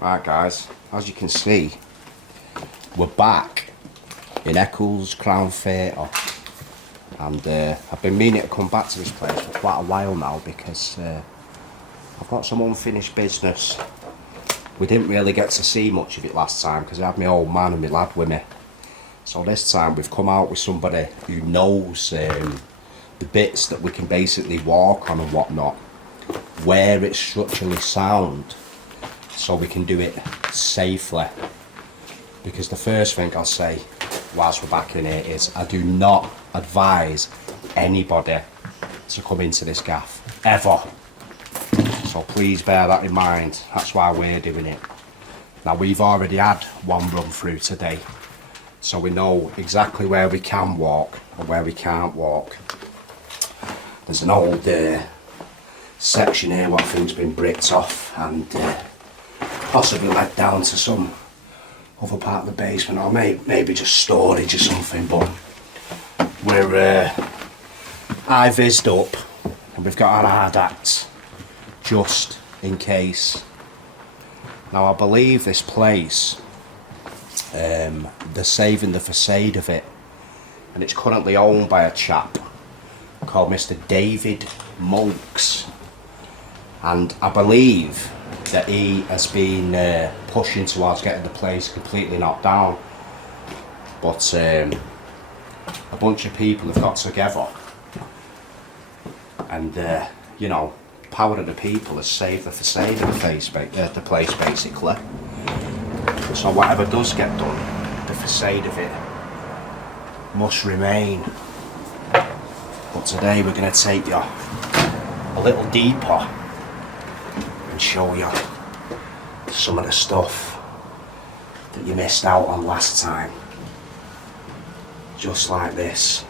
Right guys, as you can see, we're back in Eccles Crown Theatre, and I've been meaning to come back to this place for quite a while now because I've got some unfinished business. We didn't really get to see much of it last time because I had my old man and my lad with me. So this time we've come out with somebody who knows the bits that we can basically walk on and whatnot, where it's structurally sound, so we can do it safely. Because the first thing I'll say whilst we're back in here is I do not advise anybody to come into this gaff, ever. So please bear that in mind, that's why we're doing it. Now we've already had one run through today, so we know exactly where we can walk and where we can't walk. There's an old section here what I think's been bricked off and possibly led down to some other part of the basement, or maybe just storage or something, but we're high-vised up and we've got our hard hats just in case. Now I believe this place, they're saving the facade of it, and it's currently owned by a chap called Mr. David Monks, and I believe that he has been pushing towards getting the place completely knocked down, but a bunch of people have got together and you know, power of the people has saved the facade of the place basically. So whatever does get done, the facade of it must remain. But today we're going to take you a little deeper and show you some of the stuff that you missed out on last time. Just like this.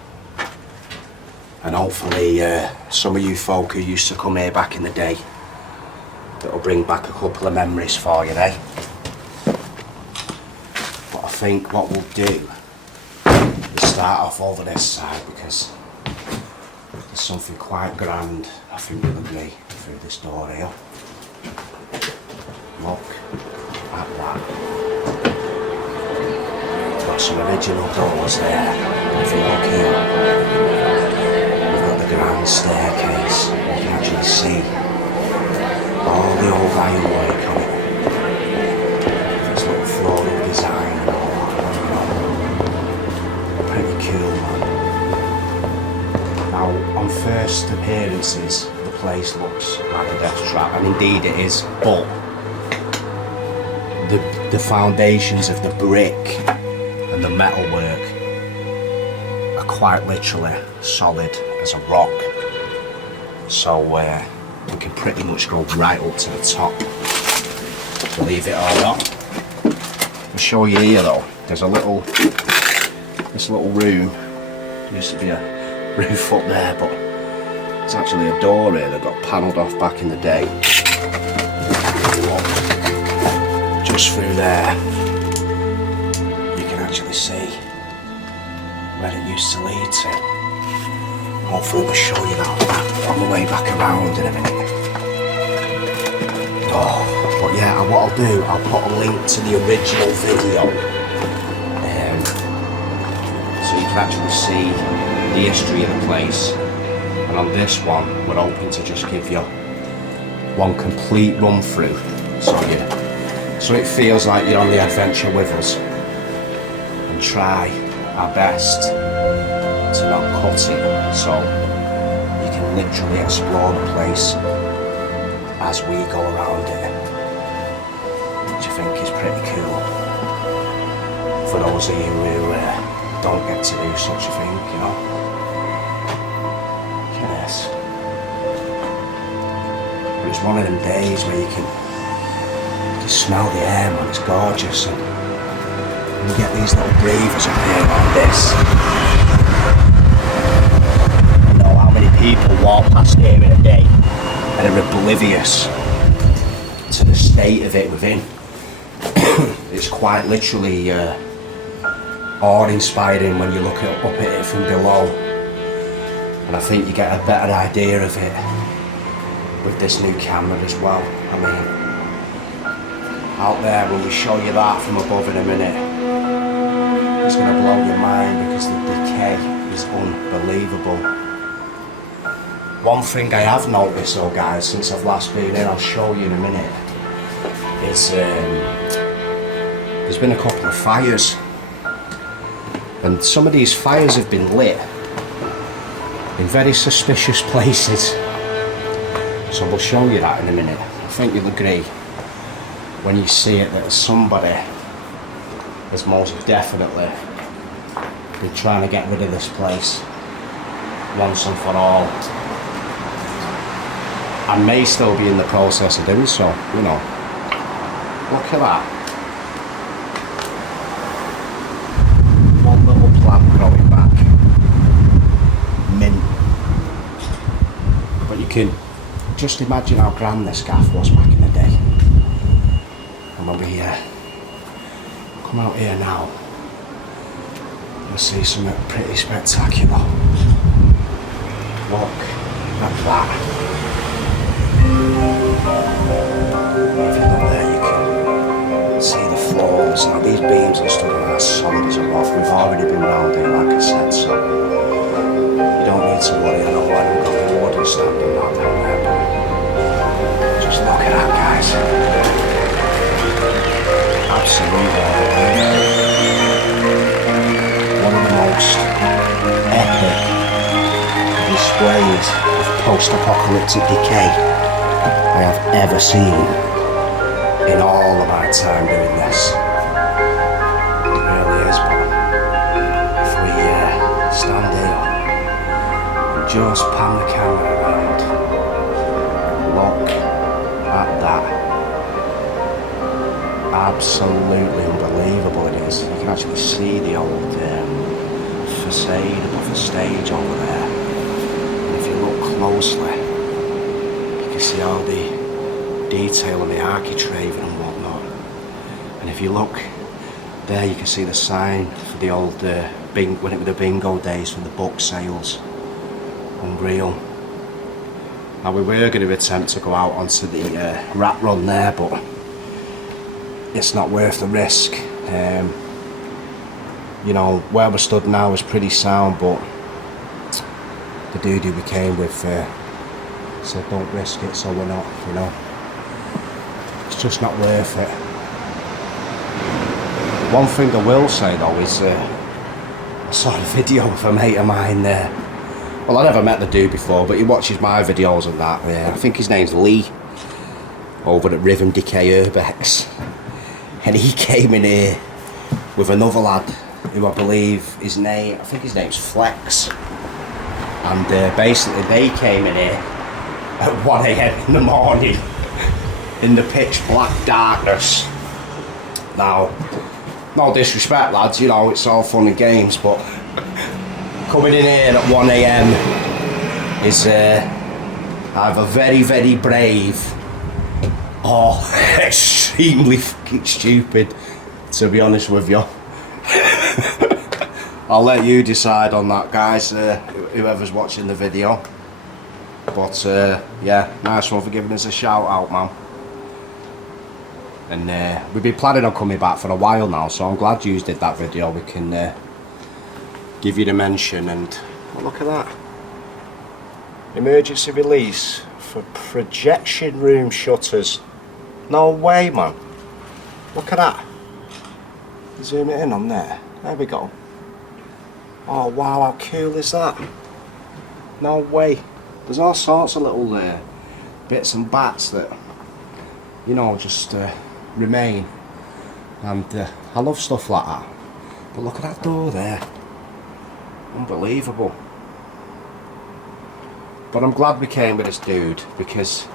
And hopefully some of you folk who used to come here back in the day, that'll bring back a couple of memories for you, eh? But I think what we'll do is start off over this side because there's something quite grand I think we'll agree through this door here. Look at that. Got some original doors there. If you look here, we've got the grand staircase. You can actually see all the old ironwork on it. This little floral design and all that. Pretty cool, man. Now, on first appearances, the place looks like a death trap, and indeed it is, but the foundations of the brick and the metalwork are quite literally solid as a rock, so we can pretty much go right up to the top, believe it or not. I'll show you here though, there's this little room, there used to be a roof up there, but it's actually a door here that got panelled off back in the day. Just through there, you can actually see where it used to lead to. Hopefully we'll show you that on the way back around in a minute. Oh, but yeah, and what I'll do, I'll put a link to the original video, so you can actually see the history of the place. And on this one, we're hoping to just give you one complete run through, so it feels like you're on the adventure with us, and try our best to not cut it, so you can literally explore the place as we go around it, which I think is pretty cool for those of you who don't get to do such a thing, you know. Look at this. But it's one of them days where you can smell the air, man, it's gorgeous, and you get these little breathers up here like this. You know how many people walk past here in a day and are oblivious to the state of it within. It's quite literally awe-inspiring when you look up at it from below, and I think you get a better idea of it with this new camera as well. I mean, out there when we show you that from above in a minute. It's going to blow your mind because the decay is unbelievable. One thing I have noticed though guys, since I've last been here, I'll show you in a minute, is there's been a couple of fires. And some of these fires have been lit in very suspicious places. So we'll show you that in a minute. I think you'll agree when you see it that somebody has most definitely been trying to get rid of this place once and for all. I may still be in the process of doing so, you know. Look at that. One little plant growing back. Mint. But you can just imagine how grand this gaff was back in the day. And when we come out here now, you'll see something pretty spectacular. Look at that. If you look there, you can see the floors. Now these beams are stood in as solid as a rock. We've already been round here, like I said, so you don't need to worry. I know when we've got the wood and stuff and that down there, but just look at that, guys. Absolutely. One of the most epic displays of post-apocalyptic decay I have ever seen in all of my time doing this. It really is, man. If we stand here and just pan the camera around, look at that. Absolutely unbelievable it is. You can actually see the old facade above the stage over there. And if you look closely, you can see all the detail on the architrave and whatnot. And if you look there, you can see the sign for the old when it was the bingo days from the book sales. Unreal. Now we were going to attempt to go out onto the rat run there, but it's not worth the risk. You know, where we're stood now is pretty sound, but the dude who we came with said don't risk it, so we're not, you know. It's just not worth it. One thing I will say though is I saw a video of a mate of mine there. Well, I never met the dude before, but he watches my videos and that. Yeah, I think his name's Lee, over at Rhythm Decay Urbex. And he came in here with another lad who I believe I think his name's Flex. And basically they came in here at 1 AM in the morning in the pitch black darkness. Now, no disrespect lads, you know, it's all fun and games, but coming in here at 1 AM is either very, very brave or extremely fucking stupid, to be honest with you. I'll let you decide on that, guys, whoever's watching the video. But yeah, nice one for giving us a shout out, man. And we've been planning on coming back for a while now, so I'm glad you did that video. We can give you the mention. And well, look at that, emergency release for projection room shutters. No way, man. Look at that. Zoom it in on there. There we go. Oh wow, how cool is that? No way. There's all sorts of little bits and bats that, you know, just remain. And I love stuff like that. But look at that door there. Unbelievable. But I'm glad we came with this dude, because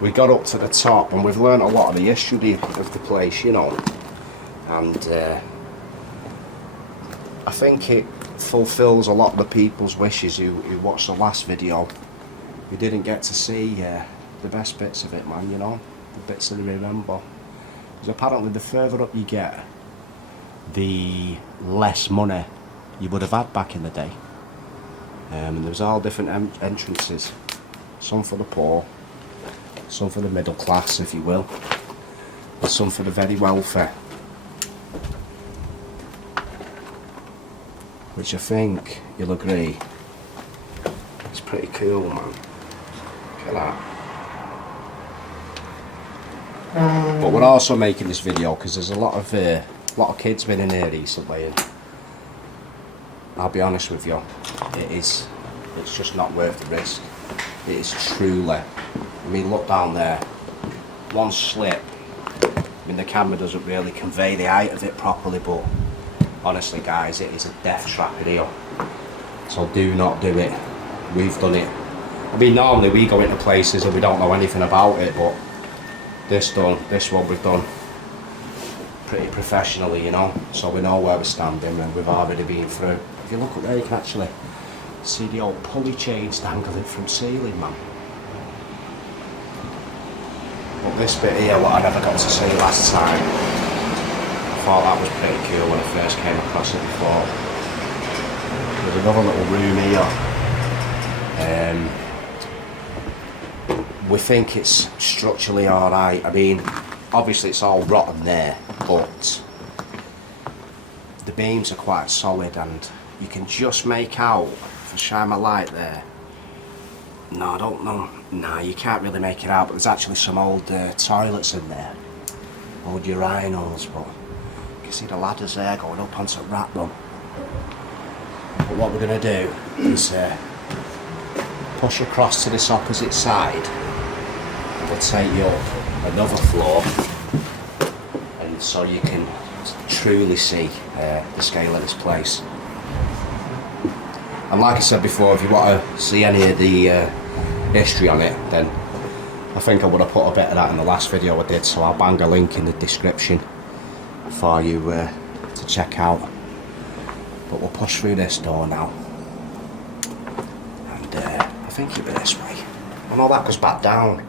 we got up to the top and we've learned a lot of the history of the place, you know. And I think it fulfills a lot of the people's wishes who watched the last video. We didn't get to see the best bits of it, man, you know, the bits that I remember. Because apparently the further up you get, the less money you would have had back in the day. And there was all different entrances, some for the poor, some for the middle class, if you will. There's some for the very wealthy, which I think you'll agree is pretty cool, man. Look at that. But we're also making this video because there's a lot of kids been in here recently, and I'll be honest with you, it's just not worth the risk. It is truly. I mean, look down there. One slip. I mean, the camera doesn't really convey the height of it properly, but honestly, guys, it is a death trap in here. So do not do it. We've done it. I mean, normally we go into places and we don't know anything about it, but this one we've done pretty professionally, you know, so we know where we're standing and we've already been through. If you look up there, you can actually see the old pulley chains dangling from ceiling, man. But this bit here, what I never got to see last time, I thought that was pretty cool when I first came across it before. There's another little room here. We think it's structurally alright. I mean, obviously it's all rotten there, but the beams are quite solid and you can just make out, if I shine my light there, no, I don't know, no, you can't really make it out, but there's actually some old toilets in there, old urinals, but you can see the ladders there going up onto the rat run. But what we're going to do is push across to this opposite side. We'll take you up another floor, and so you can truly see the scale of this place. And like I said before, if you want to see any of the history on it, then I think I would have put a bit of that in the last video I did, so I'll bang a link in the description for you to check out. But we'll push through this door now, and I think it'll be this way. Oh no, that goes back down.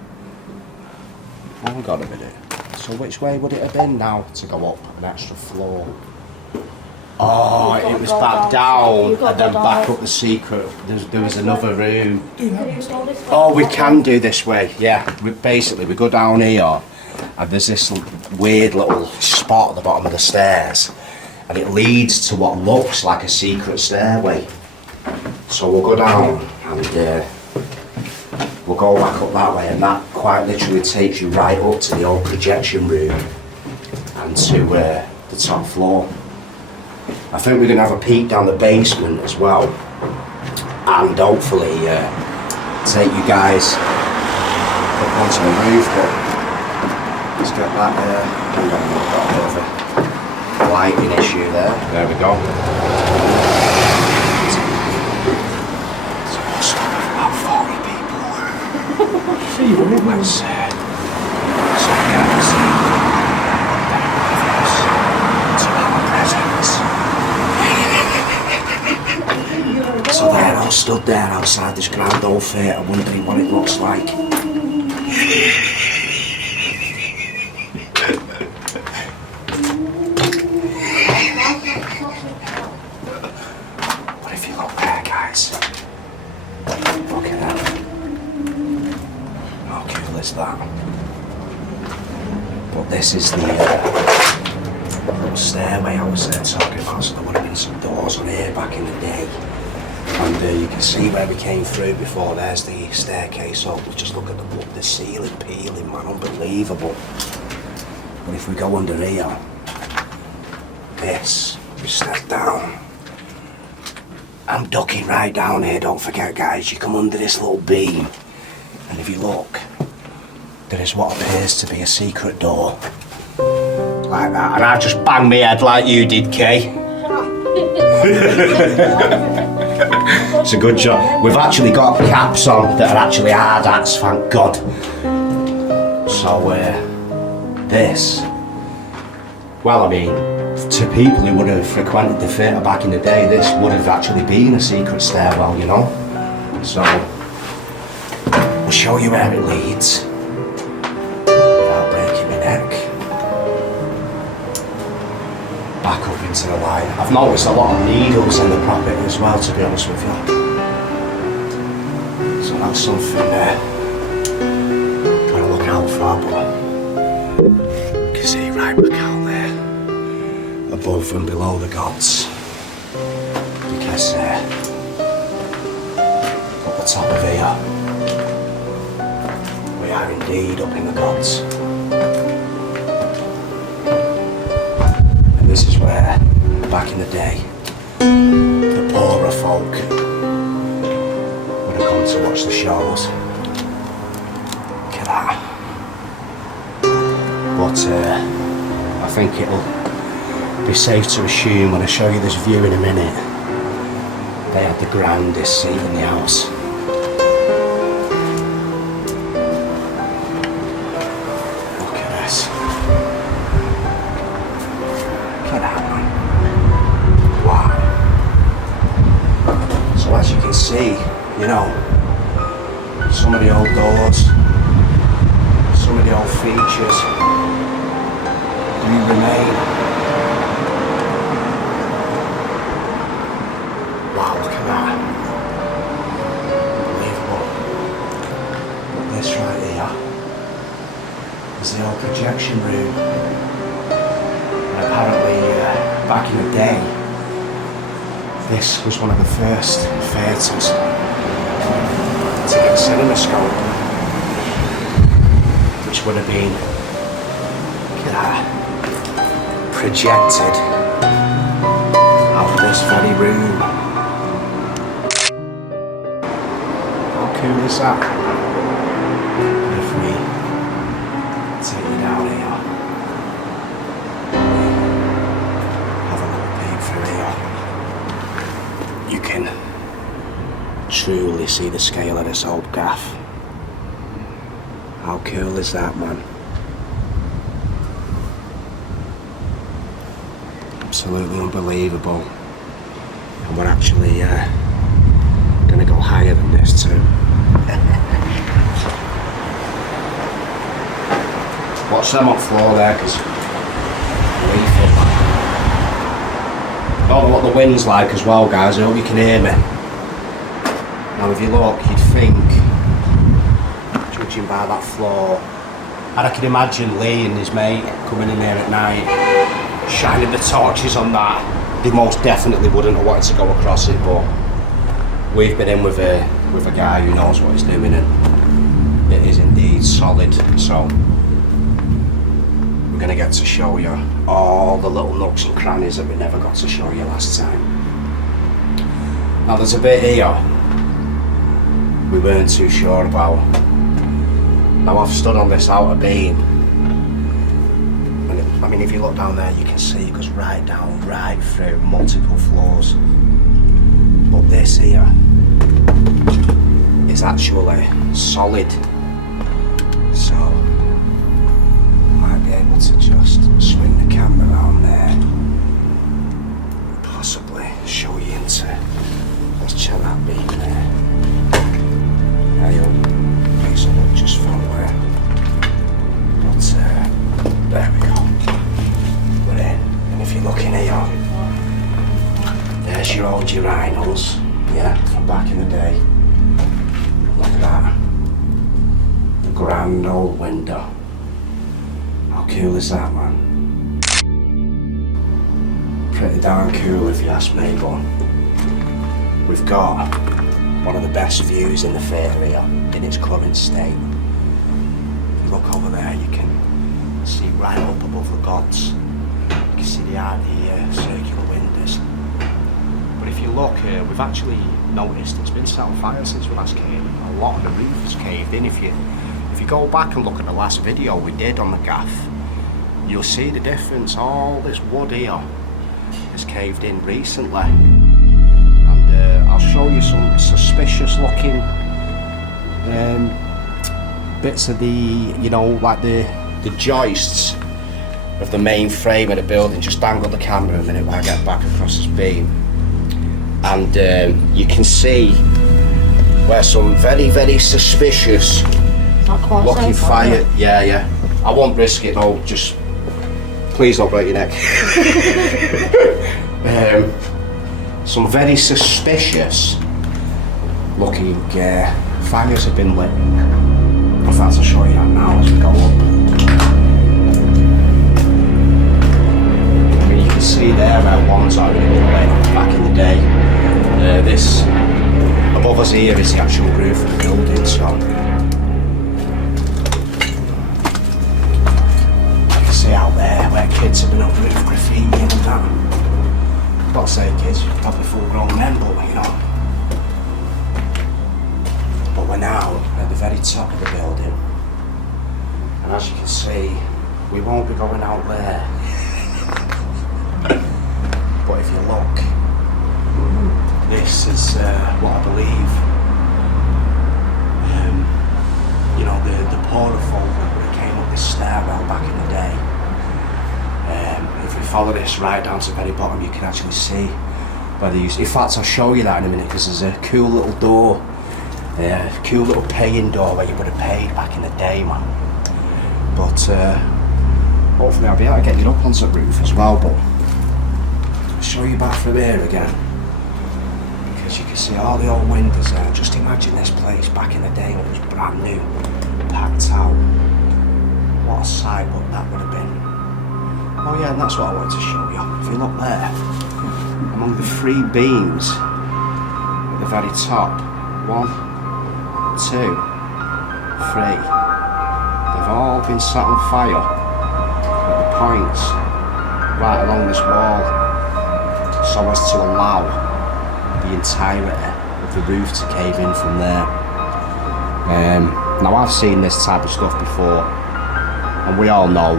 Hang on a minute. So which way would it have been now to go up an extra floor? Oh, it was back down and then back up the secret. There was another room. Oh, we can do this way. Yeah, basically we go down here and there's this weird little spot at the bottom of the stairs, and it leads to what looks like a secret stairway. So we'll go down and we'll go back up that way, and that quite literally takes you right up to the old projection room and to the top floor. I think we're going to have a peek down the basement as well, and hopefully take you guys up onto the roof. But let's get that hang on, we've got a bit of a lighting issue there. There we go. So they're all stood there outside this grand old theatre wondering what it looks like. But if you look there, guys, look at that. How cool is that? But this is the little stairway I was talking about, so there would have been some doors on here back in the day. And you can see where we came through before. There's the staircase up. Just look at the ceiling peeling, man, unbelievable. But if we go under here, this, we step down. I'm ducking right down here, don't forget, guys. You come under this little beam, and if you look, there is what appears to be a secret door. Like that, and I just banged my head like you did, Kay. It's a good job. We've actually got caps on that are actually hard hats, thank God. So, this, well, I mean, to people who would have frequented the theatre back in the day, this would have actually been a secret stairwell, you know? So, we'll show you where it leads without breaking my neck. Back up into the light. I've noticed a lot of needles in the property as well, to be honest with you. So that's something there. Gotta look out for, but you can you see right back out there, above and below the gods. Because at the top of here, we are indeed up in the gods. And this is where, back in the day, the poorer folk would have gone to watch the shows. Look at that. But I think it'll be safe to assume when I show you this view in a minute, they had the grandest seat in the house. Look at this. Look at that, man. Wow. So as you can see, you know, some of the old doors, some of the old features do remain. Wow, look at that. Unbelievable. But this right here is the old projection room. And apparently, back in the day, this was one of the first theatres to get a cinemascope, which would have been, look at that, projected out of this very room. How cool is that? If we take you down here, have a little peek through here, you can truly see the scale of this old gaff. How cool is that, man? Absolutely unbelievable. And we're actually going to go higher than this too. Watch them up floor there, because I don't know what the wind's like as well, guys. I hope you can hear me. Now if you look, you'd think, judging by that floor, and I can imagine Lee and his mate coming in there at night, shining the torches on that. They most definitely wouldn't have wanted to go across it, but we've been in with a guy who knows what he's doing, and it is indeed solid. So we're going to get to show you all the little nooks and crannies that we never got to show you last time. Now there's a bit here we weren't too sure about. Now I've stood on this outer beam, and I mean if you look down there you can see it goes right down, right through multiple floors. But this here is actually solid, so I might be able to just swing the camera around there and possibly show you into, let's check that beam there. Piece of look just fell away, but there we go, we're in. And if you look in here, there's your old urinals, yeah, from back in the day. Look at that, the grand old window. How cool is that, man? Pretty darn cool if you ask me, but we've got one of the best views in the theatre here, in its current state. If you look over there, you can see right up above the gods. You can see the circular windows. But if you look, we've actually noticed it's been set on fire since we last came. A lot of the roof has caved in. If you go back and look at the last video we did on the gaff, you'll see the difference. All this wood here has caved in recently. I'll show you some suspicious looking bits of the, you know, like the joists of the main frame of the building. Just dangle the camera a minute while I get back across this beam, and you can see where some very, very suspicious looking fire. Yeah, I won't risk it though, just please don't break your neck. Some very suspicious looking fires have been lit. In fact, I'll show you that now as we go up. see there, ones that are in the back in the day. This above us here is the actual roof of the building, so you can see out there where kids have been up roof graffiti and that. I've got to say kids, probably full grown men, but you know. But we're now at the very top of the building, and as you can see, we won't be going out there. But if you look, this is what I believe, you know, the poorer folk that came up this stairwell back in the day. If we follow this right down to the very bottom, you can actually see where they used. In fact, I'll show you that in a minute, because there's a cool little door, cool little paying door where you would have paid back in the day, man. But hopefully I'll be able to get you up onto the roof as well. But I'll show you back from here again, because you can see all the old windows there. Just imagine this place back in the day when it was brand new, packed out. What a sight that would have been. Oh yeah, and that's what I wanted to show you. If you look there, among the 3 beams at the very top, 1, 2, 3, they've all been set on fire at the points right along this wall, so as to allow the entirety of the roof to cave in from there. Now I've seen this type of stuff before, and we all know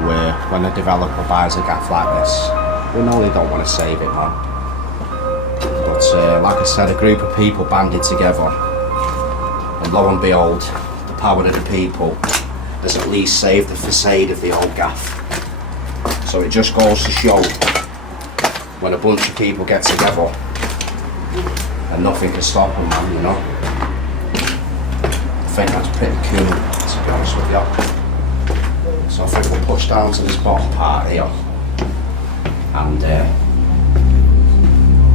when a developer buys a gaff like this, we know they don't want to save it, man. But like I said, a group of people banded together, and lo and behold, the power of the people has at least saved the facade of the old gaff. So it just goes to show, when a bunch of people get together, and nothing can stop them, man, you know. I think that's pretty cool, to be honest with you. So I think we'll push down to this bottom part here, and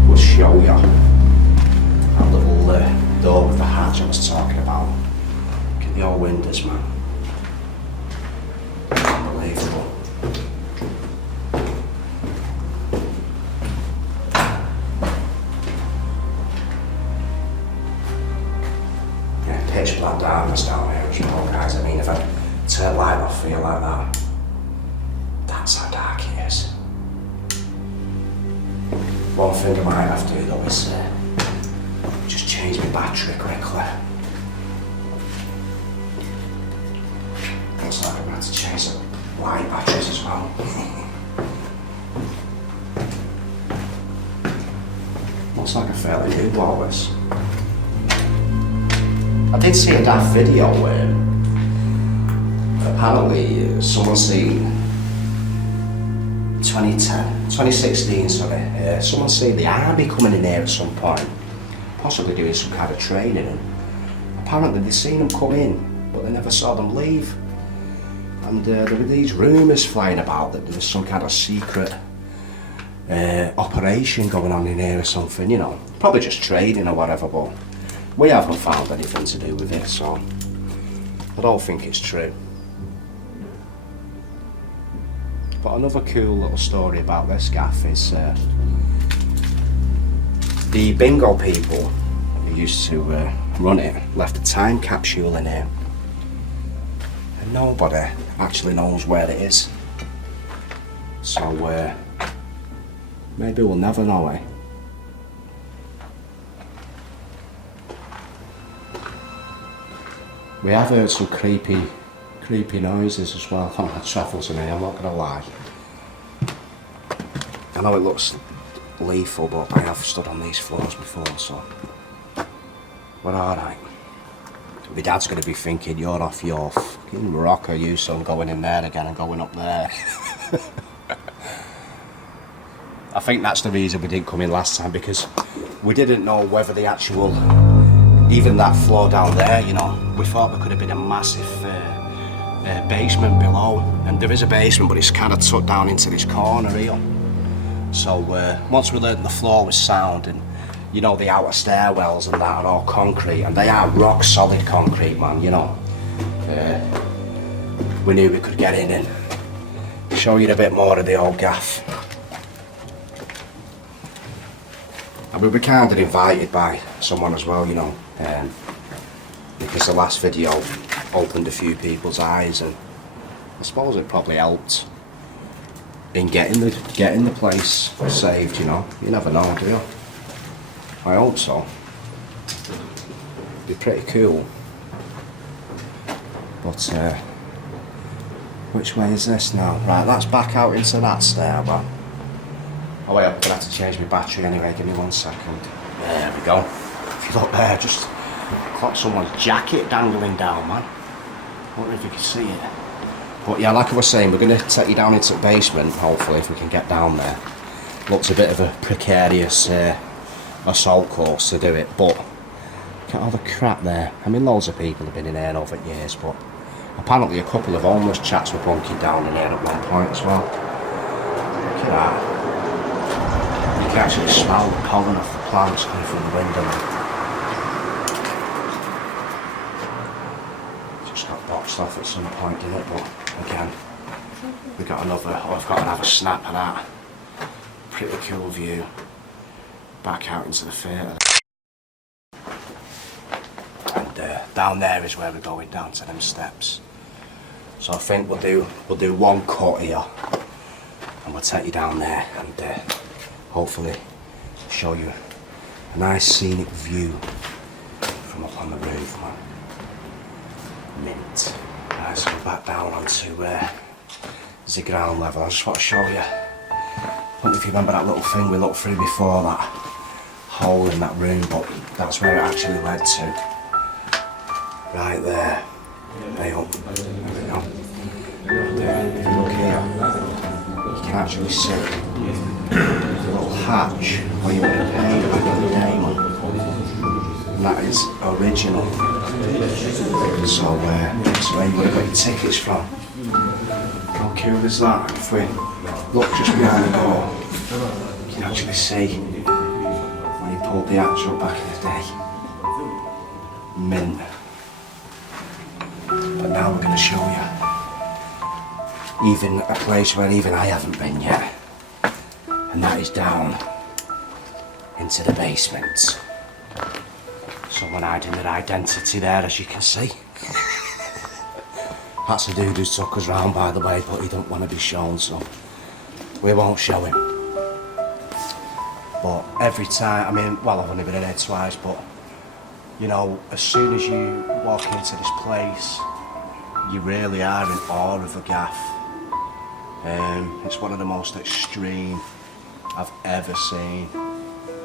we'll show you that little door with the hatch I was talking about. Look at the old windows, man. Unbelievable. Yeah, pitch black darkness down here as well, guys. I mean, if I turn light off for you like that, that's how dark it is. One thing I might have to do though is just change my battery quickly. Looks like I'm going to have to change the light batteries as well. Looks like a fairly new block, this. I did see a daft video where apparently someone's seen 2016, someone's seen the army coming in here at some point, possibly doing some kind of training, and apparently they'd seen them come in, but they never saw them leave. And there were these rumours flying about that there was some kind of secret operation going on in here or something, you know, probably just trading or whatever, but we haven't found anything to do with it, so I don't think it's true. But another cool little story about this gaff is the bingo people who used to run it left a time capsule in here, and nobody actually knows where it is. So maybe we'll never know, eh? We have heard some creepy noises as well on the travels in here, I'm not gonna lie. I know it looks lethal, but I have stood on these floors before, so we're alright. My dad's gonna be thinking, you're off your fucking rocker, you son, going in there again and going up there. I think that's the reason we didn't come in last time, because we didn't know whether the actual, even that floor down there, you know, we thought there could have been a massive basement below, and there is a basement, but it's kind of tucked down into this corner here. So once we learned the floor was sound, and you know the outer stairwells and that are all concrete, and they are rock solid concrete, man, you know, we knew we could get in and show you a bit more of the old gaff. we were kind of invited by someone as well, you know, because the last video opened a few people's eyes, and I suppose it probably helped in getting the place saved, you know. You never know, do you? I hope so. It'd be pretty cool. But which way is this now? Right, that's back out into that stairwell. Oh wait, I'm gonna have to change my battery anyway, give me 1 second. There we go. If you look there, just caught someone's jacket dangling down, man. I wonder if you can see it. But yeah, like I was saying, we're going to take you down into the basement, hopefully, if we can get down there. Looks a bit of a precarious assault course to do it, but look at all the crap there. I mean, loads of people have been in here over years, but apparently a couple of homeless chats were bunking down in here at one point as well. Look at that. You can actually smell the pollen off the plants coming from the window. Just got boxed off at some point, didn't it? But again, we got another. Oh, I've got to have a snap of that. Pretty cool view. Back out into the theatre. And down there is where we're going, down to them steps. So I think we'll do one cut here, and we'll take you down there and hopefully show you a nice scenic view from up on the roof, man. Mint. Right, so we're back down onto the ground level. I just want to show you. I don't know if you remember that little thing we looked through before, that hole in that room, but that's where it actually led to. Right there. Way up. There we go. And, if you look here, you can actually see a little hatch where you would have paid back in the day, man. And that is original. So that's where you would have got your tickets from. How cool is that? If we look just behind the door, you can actually see when you pulled the hatch up back in the day. Mint. But now we're going to show you even a place where even I haven't been yet. And that is down into the basement. Someone hiding their identity there, as you can see. That's the dude who took us round, by the way, but he don't want to be shown, so we won't show him. But every time, I mean, well, I've only been in here twice, but you know, as soon as you walk into this place, you really are in awe of the gaff. It's one of the most extreme I've ever seen,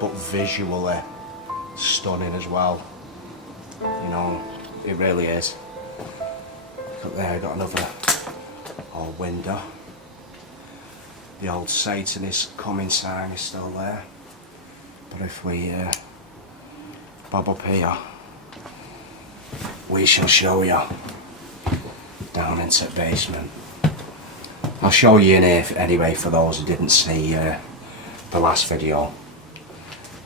but visually stunning as well. You know, it really is. Look there, got another old window. The old Satanist coming sign is still there. But if we bob up here, we shall show you down into the basement. I'll show you in here anyway for those who didn't see the last video.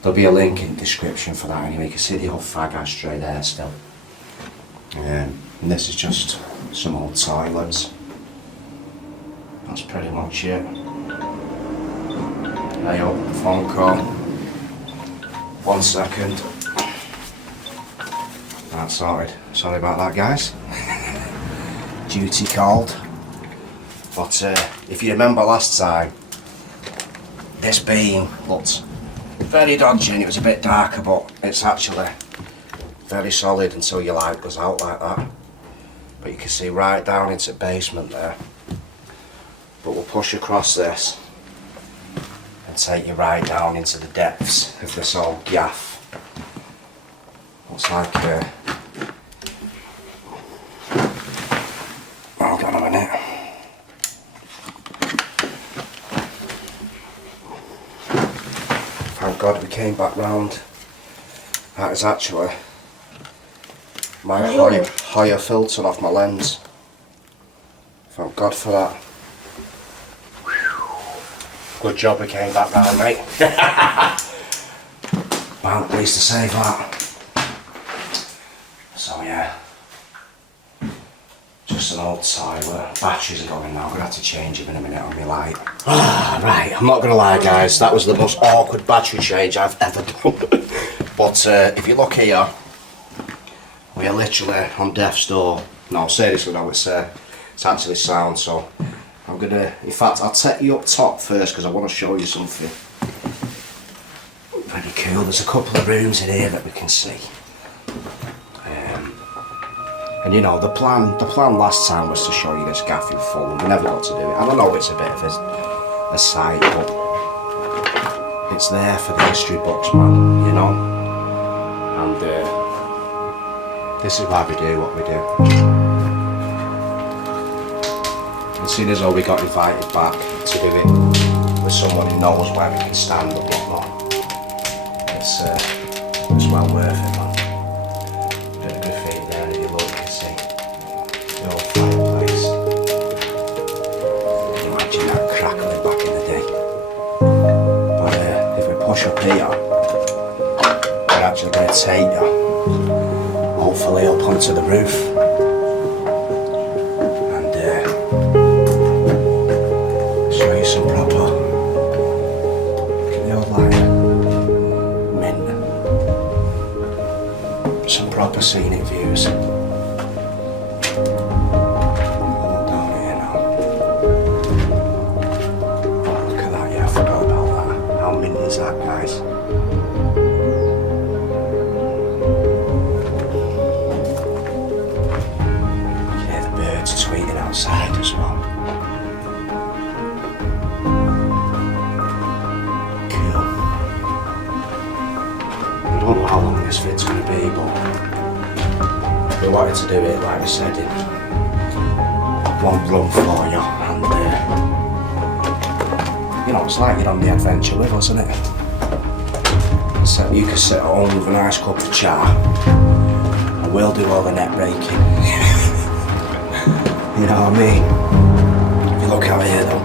There'll be a link in the description for that anyway. You can see the old fag ashtray there still. And this is just some old toilets. That's pretty much it. Hey up, phone call. 1 second. That's sorted. Sorry about that, guys. Duty called. But if you remember last time, this beam looked very dodgy and it was a bit darker, but it's actually very solid until your light goes out like that. But you can see right down into the basement there. But we'll push across this and take you right down into the depths of this old gaff. Looks like hold on a minute. Thank God we came back round. That is actually my Hoya filter off my lens. Thank God for that. Good job we came back round, mate. Well, pleased to say that. So yeah, just an old toilet. Batteries are going now. I'm going to have to change them in a minute on my light. Ah, right. I'm not going to lie, guys. That was the most awkward battery change I've ever done. But if you look here, we are literally on death's door. No, seriously, no, it's actually sound. So I'm going to, in fact, I'll take you up top first because I want to show you something pretty cool. There's a couple of rooms in here that we can see. And you know, the plan last time was to show you this gaff in full, and we never got to do it. And I know it's a bit of a sight, but it's there for the history books, man, you know? And this is why we do what we do. And seeing as though we got invited back to do it with someone who knows where we can stand and whatnot, it's well worth it, man. Bit of graffiti there, if you look, you can see the old fireplace. Can you imagine that crackling back in the day? But if we push up here, we're actually going to take you, hopefully, up onto the roof. And show you some proper, look at the old light. Some proper scenic views. All down here now. Oh, look at that, yeah, I forgot about that. How mint is that, guys? You hear the birds tweeting outside as well. Cool. I don't know how long this vid's going to be, but we wanted to do it, like we said, in one run for you, and you know, it's like you're on the adventure with us, isn't it? So you can sit at home with a nice cup of char, and we'll do all the net breaking. You know what I mean? If you look out here though,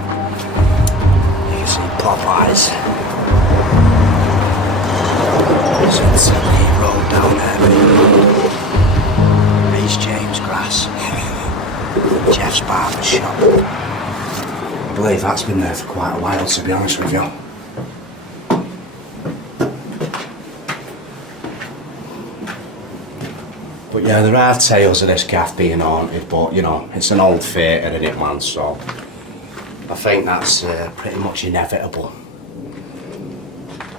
you can see Popeyes. So it's a road down there, Reece James Grass, Jeff's barber shop. I believe that's been there for quite a while, to be honest with you. But yeah, there are tales of this gaff being haunted, but you know, it's an old theatre, isn't it, man? So I think that's pretty much inevitable.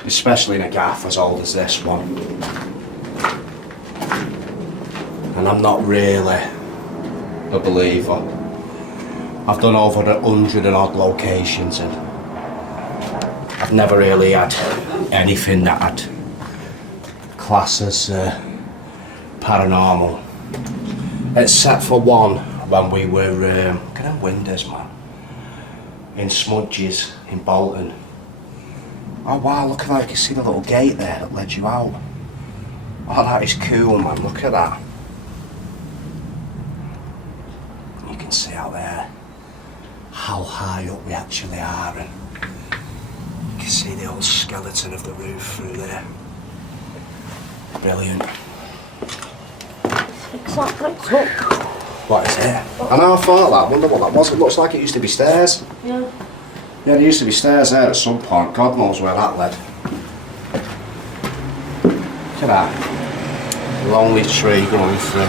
Especially in a gaff as old as this one. And I'm not really a believer. I've done over 100 and odd locations and I've never really had anything that I'd class as paranormal. Except for one when we were, look at them windows, man. In Smudges, in Bolton. Oh wow, look at that, you can see the little gate there that led you out. Oh, that is cool, man, look at that. You can see out there how high up we actually are, and you can see the old skeleton of the roof through there. Brilliant. What is it? I know, I thought that, I wonder what that was. It looks like it used to be stairs. Yeah. Yeah, there used to be stairs there at some point. God knows where that led. Look at that. Lonely tree growing through.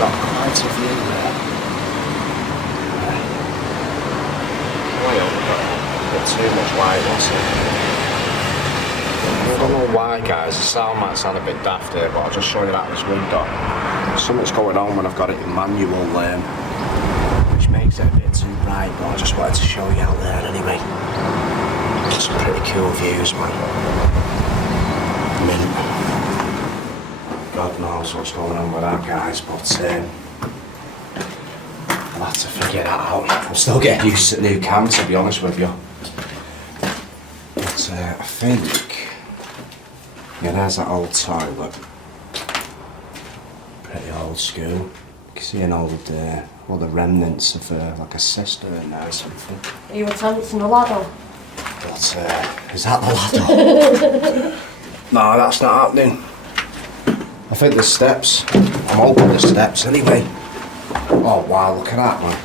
Got quite a view there. Way up, but a bit too much light, wasn't it? I don't know why, guys. The sound might sound a bit daft here, but I'll just show you out this window. Something's going on when I've got it in manual, which makes it a bit too bright, but I just wanted to show you out there anyway. Some pretty cool views, man. Mint. God knows what's going on with that, guys, but I'll have to figure that out. I'm still getting used to the new cam, to be honest with you. But I think, yeah, there's that old toilet. Pretty old school. You can see an old, all the remnants of like a cistern there or something. Are you attempting the ladder? But is that the ladder? No, that's not happening. I think the steps. I'm hoping the steps anyway. Oh wow, look at that, man.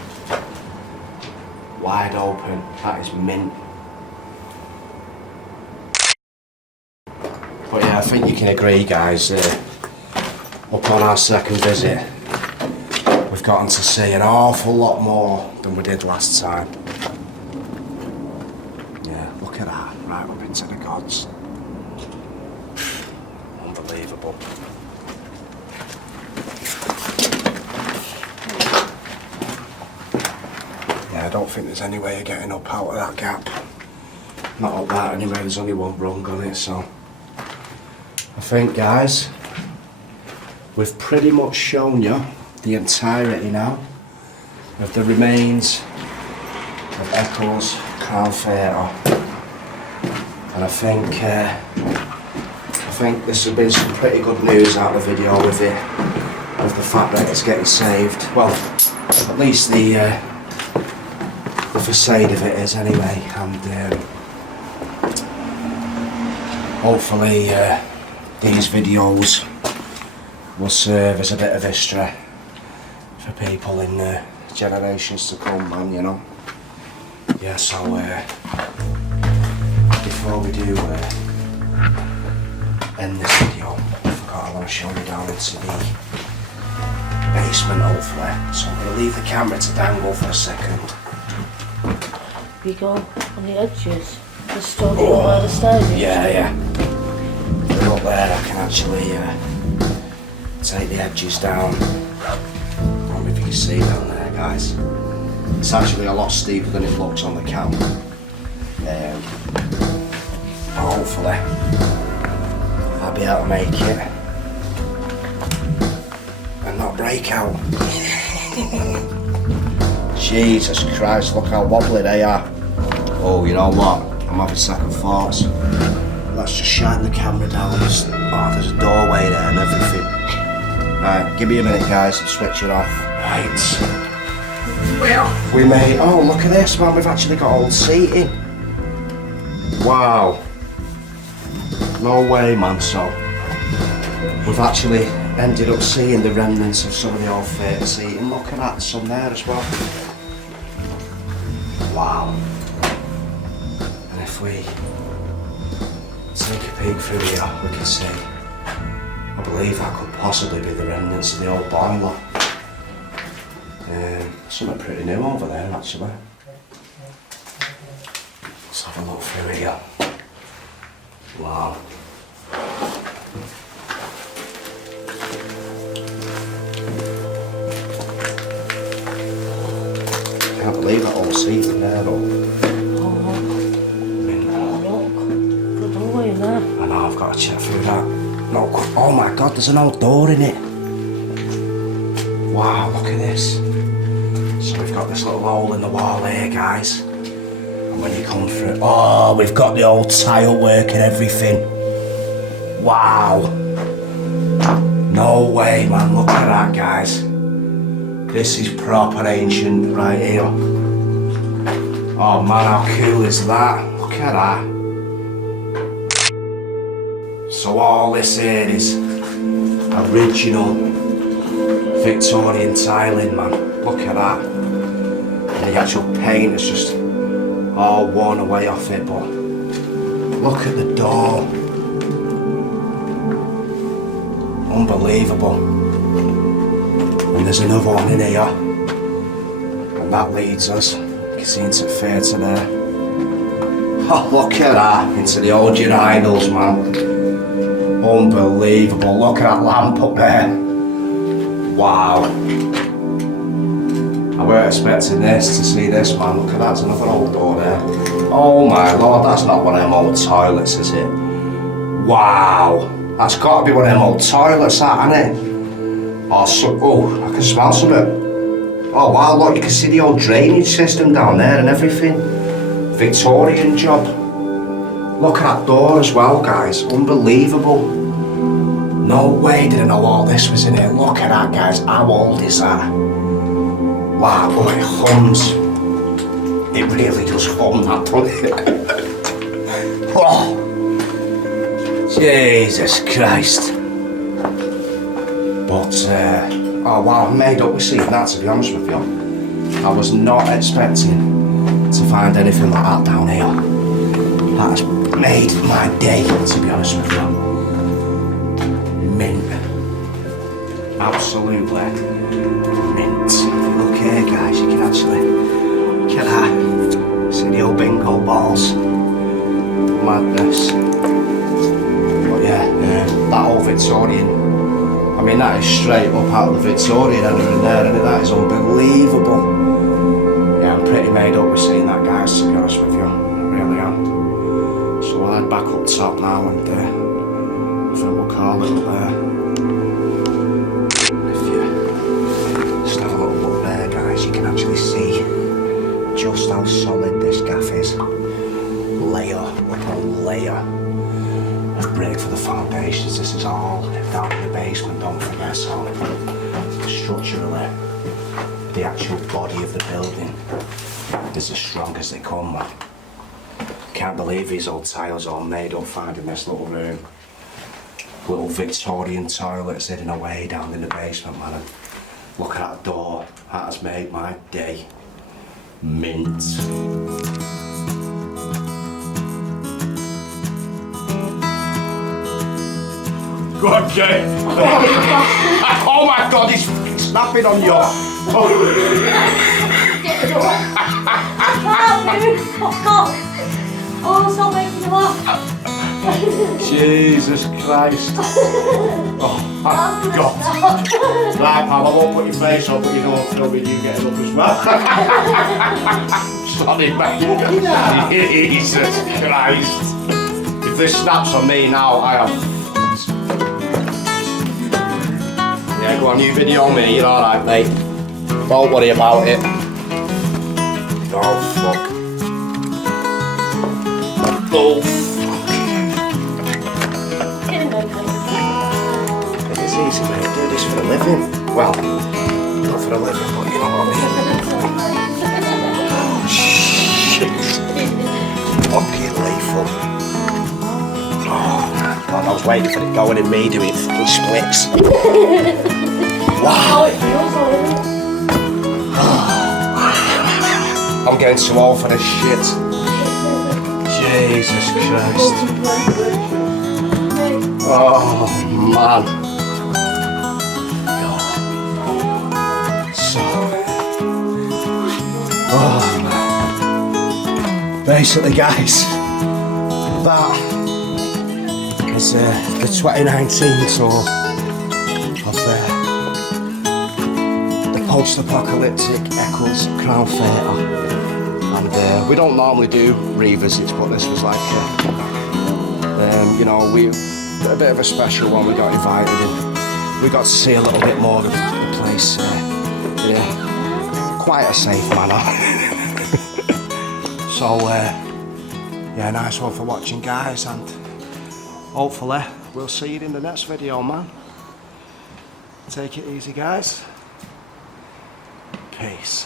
Wide open. That is mint. But yeah, I think you can agree, guys, upon our second visit, we've gotten to see an awful lot more than we did last time. Yeah, look at that, right up into the gods. Unbelievable. Yeah, I don't think there's any way of getting up out of that gap. Not up that anyway, there's only one rung on it, so. I think, guys, we've pretty much shown you the entirety now of the remains of Eccles, Crown Theatre. And I think this has been some pretty good news out of the video with the fact that it's getting saved. Well, at least the facade of it is anyway, and hopefully these videos will serve as a bit of history for people in generations to come, man, you know. Yeah, so before we do end this video, I forgot I want to show you down into the basement, hopefully. So I'm going to leave the camera to dangle for a second. We go on the edges, the study where the stairs is. Yeah. Up there, I can actually take the edges down. I don't know if you can see down there, guys. It's actually a lot steeper than it looks on the camera. Hopefully, I'll be able to make it and not break out. Jesus Christ, look how wobbly they are. Oh, you know what? I'm having second thoughts. Let's just shine the camera down. There's a doorway there and everything. Right, give me a minute, guys, and switch it off. Right. Well, we made. Oh, look at this, man. We've actually got old seating. Wow. No way, man. So, we've actually ended up seeing the remnants of some of the old theatre seating. Look at that, some there as well. Wow. And if we take a peek through here, we can see, I believe that could possibly be the remnants of the old boiler. Something pretty new over there, actually. Let's have a look through here. Wow. Can't believe that old seating there, though. I know, I've got to check through that. No, oh my God, there's an old door in it. Wow, look at this. So we've got this little hole in the wall here, guys. And when you come through, oh, we've got the old tile work and everything. Wow. No way, man, look at that, guys. This is proper ancient right here. Oh man, how cool is that? Look at that. So all this here is original Victorian tiling, man. Look at that. And the actual paint is just all worn away off it, but look at the door. Unbelievable. And there's another one in here. And that leads us, you can see, into theatre there. Oh, look at that, into the old urinals, man. Unbelievable, look at that lamp up there. Wow. I weren't expecting this, to see this, man. Look at that, there's another old door there. Oh my lord, that's not one of them old toilets, is it? Wow. That's got to be one of them old toilets, that, isn't it? Oh, I can smell something. Oh wow, look, you can see the old drainage system down there and everything. Victorian job. Look at that door as well, guys. Unbelievable. No way did I know all this was in here. Look at that, guys. How old is that? Wow, oh, it hums. It really does hum, that place. Oh. Jesus Christ. But, oh wow, I made up with seeing that, to be honest with you. I was not expecting to find anything like that down here. That has made my day, to be honest with you. Mint. Absolutely mint. Look here, guys, you can actually get that. See the old bingo balls. Madness. But yeah, that old Victorian, I mean that is straight up out of the Victorian era in there, and that is unbelievable. Yeah, I'm pretty made up with seeing that, guys, to be honest with you. I really am. So I'll head back up top now and I think we'll call it up there. If you just have a little look there, guys, you can actually see just how solid this gaff is. Layer upon layer of brick for the foundations. This is all down in the basement, don't forget. So structurally, the actual body of the building is as strong as they come, man. Can't believe these old tiles all made up finding this little room. Little Victorian toilets hidden away down in the basement, man. And look at that door. That has made my day. Mint. Go on, Jay. Oh my God, he's snapping on you. Oh. Fuck off! Oh, stop making them up! Jesus Christ. Oh my God. Right, pal, I won't put your face up, but you don't film me, you get it up as well. Sorry, mate. Jesus Christ. If this snaps on me now, I am. Yeah, go on, you video me, you're alright, mate. Don't worry about it. Oh, fuck. Oh, fuck. It is easy, mate. I do this for a living. Well, not for a living, but you know what I mean. Oh, shit. Fucking lethal. Oh, God, I was waiting for it going and me doing fucking splits. Wow. I'm getting too old for this shit. Jesus Christ. Oh, man. So. Oh, man. Basically, guys, that is the 2019 tour of the post-apocalyptic Eccles Crown Theatre. And we don't normally do revisits, but this was like, you know, a bit of a special one. We got invited and we got to see a little bit more of the place. Yeah, quite a safe manner. So, yeah, nice one for watching, guys, and hopefully we'll see you in the next video, man. Take it easy, guys. Peace.